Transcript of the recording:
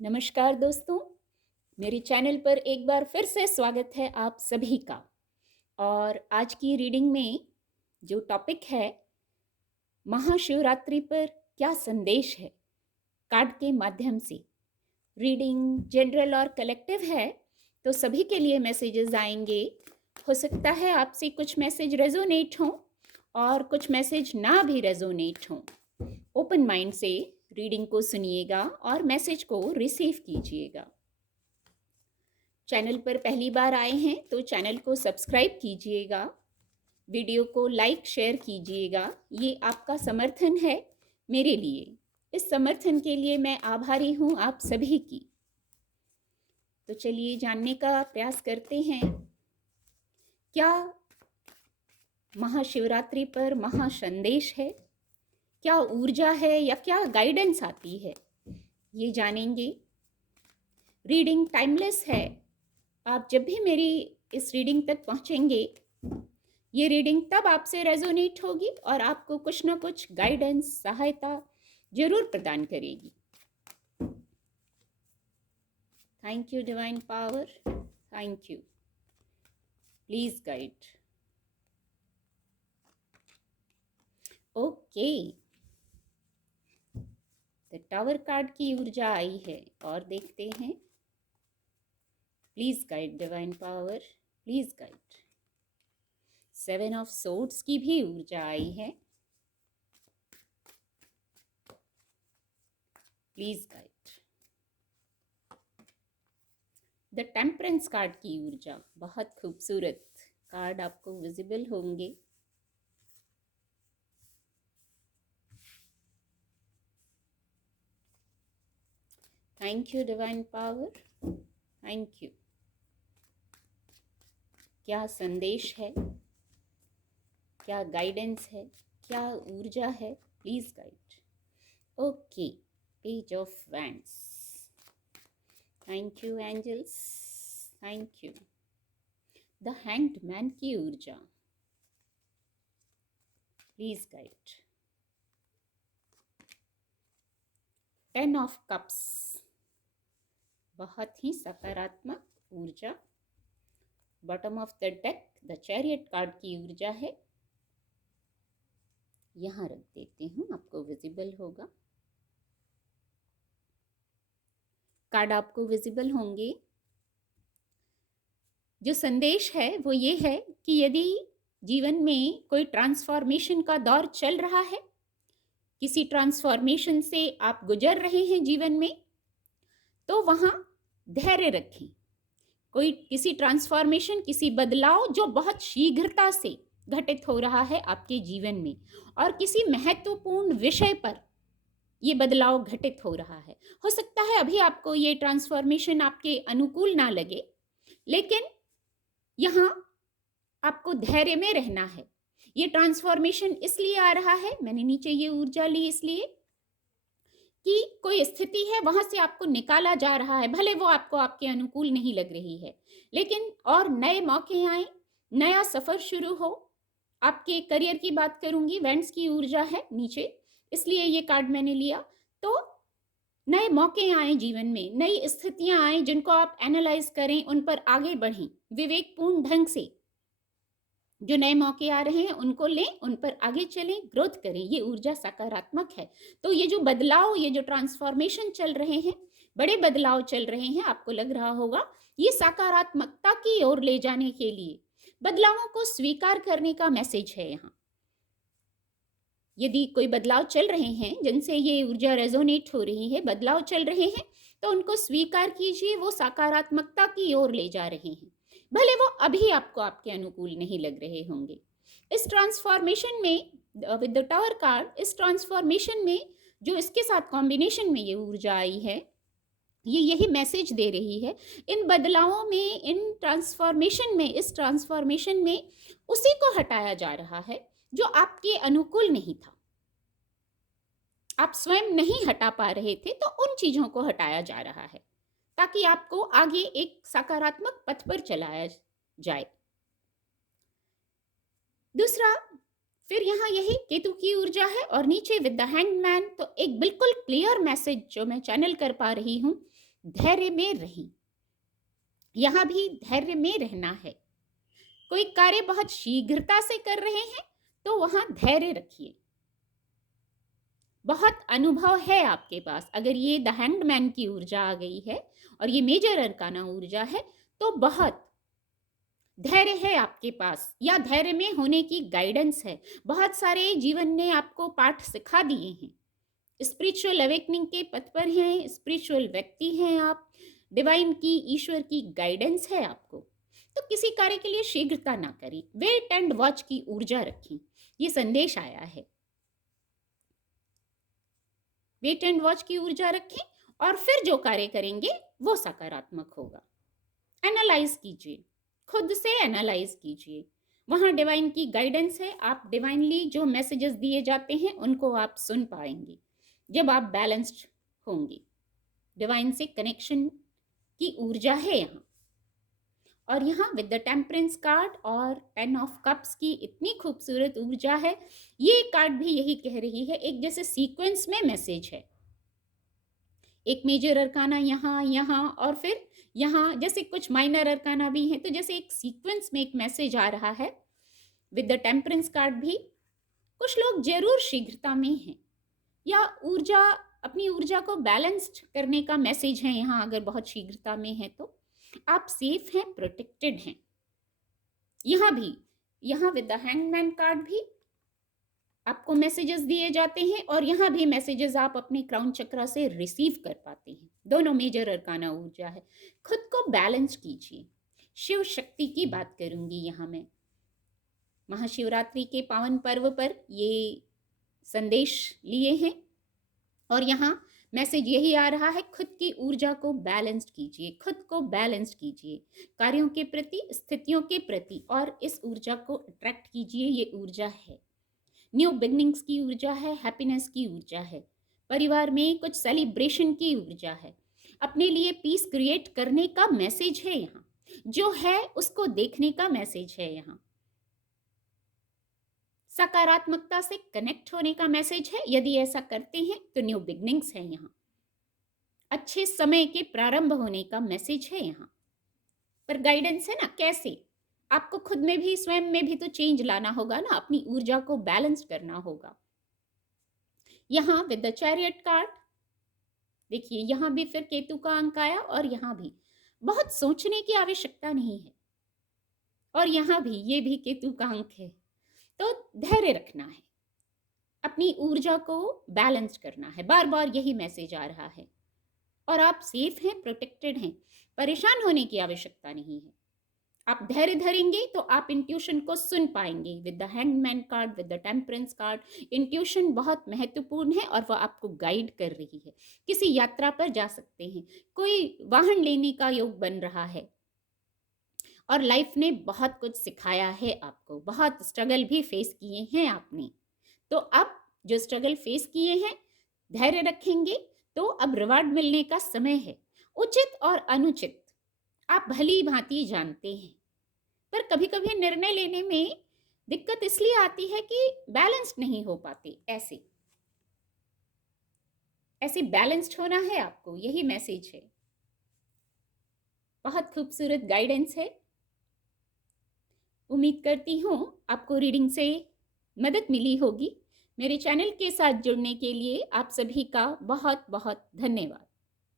नमस्कार दोस्तों, मेरे चैनल पर एक बार फिर से स्वागत है आप सभी का। और आज की रीडिंग में जो टॉपिक है, महाशिवरात्रि पर क्या संदेश है, कार्ड के माध्यम से। रीडिंग जनरल और कलेक्टिव है, तो सभी के लिए मैसेजेस आएंगे। हो सकता है आपसे कुछ मैसेज रेजोनेट हों और कुछ मैसेज ना भी रेजोनेट हों। ओपन माइंड से रीडिंग को सुनिएगा और मैसेज को रिसीव कीजिएगा। चैनल पर पहली बार आए हैं तो चैनल को सब्सक्राइब कीजिएगा, वीडियो को लाइक शेयर कीजिएगा। ये आपका समर्थन है मेरे लिए। इस समर्थन के लिए मैं आभारी हूँ आप सभी की। तो चलिए जानने का प्रयास करते हैं, क्या महाशिवरात्रि पर महासंदेश है, क्या ऊर्जा है या क्या गाइडेंस आती है, ये जानेंगे। रीडिंग टाइमलेस है। आप जब भी मेरी इस रीडिंग तक पहुंचेंगे, ये रीडिंग तब आपसे रेजोनेट होगी और आपको कुछ ना कुछ गाइडेंस, सहायता जरूर प्रदान करेगी। Thank you divine power, thank you. Please guide. Okay, the tower card की ऊर्जा आई है और देखते हैं। Please guide divine power, please guide. 7 of swords की भी ऊर्जा आई है। Please guide. The temperance card की ऊर्जा, बहुत खूबसूरत कार्ड आपको विजिबल होंगे। Thank you divine power, thank you. क्या संदेश है, क्या गाइडेंस है, क्या ऊर्जा है, please guide. Okay, page of wands. Thank you angels, thank you. The hanged man की ऊर्जा, प्लीज गाइड। 10 ऑफ कप्स, बहुत ही सकारात्मक ऊर्जा। Bottom of the deck the chariot card की ऊर्जा है। यहां रख देती हूं, आपको विजिबल होगा। कार्ड आपको विजिबल होंगे। जो संदेश है वो ये है कि यदि जीवन में कोई ट्रांसफॉर्मेशन का दौर चल रहा है, किसी ट्रांसफॉर्मेशन से आप गुजर रहे हैं जीवन में, तो वहां धैर्य रखें। कोई किसी ट्रांसफॉर्मेशन, किसी बदलाव जो बहुत शीघ्रता से घटित हो रहा है आपके जीवन में, और किसी महत्वपूर्ण विषय पर ये बदलाव घटित हो रहा है। हो सकता है अभी आपको ये ट्रांसफॉर्मेशन आपके अनुकूल ना लगे, लेकिन यहाँ आपको धैर्य में रहना है। ये ट्रांसफॉर्मेशन इसलिए आ रहा है, मैंने नीचे ये ऊर्जा ली इसलिए कि कोई स्थिति है, वहां से आपको निकाला जा रहा है। भले वो आपको आपके अनुकूल नहीं लग रही है, लेकिन और नए मौके आए, नया सफर शुरू हो। आपके करियर की बात करूंगी, वेंट्स की ऊर्जा है नीचे, इसलिए ये कार्ड मैंने लिया। तो नए मौके आए जीवन में, नई स्थितियां आए जिनको आप एनालाइज करें, उन पर आगे बढ़ें विवेकपूर्ण ढंग से। जो नए मौके आ रहे हैं उनको लें, उन पर आगे चलें, ग्रोथ करें। ये ऊर्जा सकारात्मक है। तो ये जो बदलाव, ये जो ट्रांसफॉर्मेशन चल रहे हैं, बड़े बदलाव चल रहे हैं, आपको लग रहा होगा ये सकारात्मकता की ओर ले जाने के लिए, बदलावों को स्वीकार करने का मैसेज है यहाँ। यदि कोई बदलाव चल रहे हैं जिनसे ये ऊर्जा रेजोनेट हो रही है, बदलाव चल रहे हैं, तो उनको स्वीकार कीजिए। वो सकारात्मकता की ओर ले जा रहे हैं, भले वो अभी आपको आपके अनुकूल नहीं लग रहे होंगे। इस ट्रांसफॉर्मेशन में विद द टावर कार्ड, इस ट्रांसफॉर्मेशन में जो इसके साथ कॉम्बिनेशन में ये ऊर्जा आई है, ये यही मैसेज दे रही है। इन बदलावों में, इन ट्रांसफॉर्मेशन में, इस ट्रांसफॉर्मेशन में उसी को हटाया जा रहा है जो आपके अनुकूल नहीं था। आप स्वयं नहीं हटा पा रहे थे, तो उन चीजों को हटाया जा रहा है ताकि आपको आगे एक सकारात्मक पथ पर चलाया जाए। दूसरा, फिर यहाँ यही केतु की ऊर्जा है और नीचे विद द हैंग्ड मैन। तो एक बिल्कुल क्लियर मैसेज जो मैं चैनल कर पा रही हूँ धैर्य में रहें। यहाँ भी धैर्य में रहना है। कोई कार्य बहुत शीघ्रता से कर रहे हैं तो वहां धैर्य रखिए। बहुत अनुभव है आपके पास, अगर ये द हैंग्ड मैन की ऊर्जा आ गई है और ये मेजर अरकाना ऊर्जा है तो बहुत धैर्य है आपके पास, या धैर्य में होने की गाइडेंस है। बहुत सारे जीवन ने आपको पाठ सिखा दिए हैं। स्पिरिचुअल अवेकनिंग के पथ पर हैं, स्पिरिचुअल व्यक्ति हैं आप, डिवाइन की, ईश्वर की गाइडेंस है आपको। तो किसी कार्य के लिए शीघ्रता ना करें, वेट एंड वॉच की ऊर्जा रखें। ये संदेश आया है, वेट एंड वॉच की ऊर्जा रखें और फिर जो कार्य करेंगे वो सकारात्मक होगा। एनालाइज कीजिए, खुद से एनालाइज कीजिए। वहां डिवाइन की गाइडेंस है, आप डिवाइनली जो मैसेजेस दिए जाते हैं उनको आप सुन पाएंगे जब आप बैलेंस्ड होंगे। डिवाइन से कनेक्शन की ऊर्जा है यहाँ। और यहाँ विद द टेम्परेंस कार्ड और 10 ऑफ कप्स की इतनी खूबसूरत ऊर्जा है। ये कार्ड भी यही कह रही है, एक जैसे सीक्वेंस में मैसेज है। एक मेजर अरकाना यहाँ, यहाँ और फिर यहाँ, जैसे कुछ माइनर अरकाना भी हैं, तो जैसे एक सीक्वेंस में एक मैसेज आ रहा है। विद द टेम्परेंस कार्ड भी कुछ लोग जरूर शीघ्रता में हैं, या ऊर्जा, अपनी ऊर्जा को बैलेंस्ड करने का मैसेज है यहाँ। अगर बहुत शीघ्रता में है तो आप सेफ हैं, प्रोटेक्टेड हैं। यहाँ भी, यहाँ विद द हैंगमैन कार्ड भी आपको मैसेजेस दिए जाते हैं और यहाँ भी मैसेजेस आप अपने क्राउन चक्रा से रिसीव कर पाते हैं। दोनों मेजर अरकाना ऊर्जा है। खुद को बैलेंस कीजिए। शिव शक्ति की बात करूंगी यहाँ मैं। महाशिवरात्रि के पावन पर्व पर ये संदेश लिए हैं और यहाँ मैसेज यही आ रहा है, खुद की ऊर्जा को बैलेंस्ड कीजिए, खुद को बैलेंस्ड कीजिए कार्यों के प्रति, स्थितियों के प्रति, और इस ऊर्जा को अट्रैक्ट कीजिए। ये ऊर्जा है, न्यू बिगनिंग्स की ऊर्जा है, हैप्पीनेस की ऊर्जा है, परिवार में कुछ सेलिब्रेशन की ऊर्जा है, अपने लिए पीस क्रिएट करने का मैसेज है यहाँ, जो है उसको देखने का मैसेज है यहाँ, सकारात्मकता से कनेक्ट होने का मैसेज है। यदि ऐसा करते हैं तो न्यू बिगनिंग्स है यहाँ, अच्छे समय के प्रारंभ होने का मैसेज है यहाँ। पर गाइडेंस है ना, कैसे आपको खुद में भी, स्वयं में भी तो चेंज लाना होगा ना, अपनी ऊर्जा को बैलेंस करना होगा। यहाँ विद द चैरियट कार्ड देखिए, यहाँ भी फिर केतु का अंक आया और यहाँ भी बहुत सोचने की आवश्यकता नहीं है, और यहाँ भी ये भी केतु का अंक है। तो धैर्य रखना है, अपनी ऊर्जा को बैलेंस करना है। बार बार यही मैसेज आ रहा है और आप सेफ हैं, प्रोटेक्टेड हैं, परेशान होने की आवश्यकता नहीं है। आप धैर्य धरेंगे तो आप इंट्यूशन को सुन पाएंगे। With the hangman card, with the temperance card, intuition बहुत महत्वपूर्ण है और वह आपको गाइड कर रही है। किसी यात्रा पर जा सकते हैं, कोई वाहन लेने का योग बन रहा है, और लाइफ ने बहुत कुछ सिखाया है आपको, बहुत स्ट्रगल भी फेस किए हैं आपने। तो अब जो स्ट्रगल फेस किए हैं, धैर्य रखेंगे तो अब रिवार्ड मिलने का समय है। उचित और अनुचित आप भली भांति जानते हैं, पर कभी कभी निर्णय लेने में दिक्कत इसलिए आती है कि बैलेंस्ड नहीं हो पाते। ऐसे बैलेंस्ड होना है आपको, यही मैसेज है। बहुत खूबसूरत गाइडेंस है। उम्मीद करती हूँ आपको रीडिंग से मदद मिली होगी। मेरे चैनल के साथ जुड़ने के लिए आप सभी का बहुत बहुत धन्यवाद।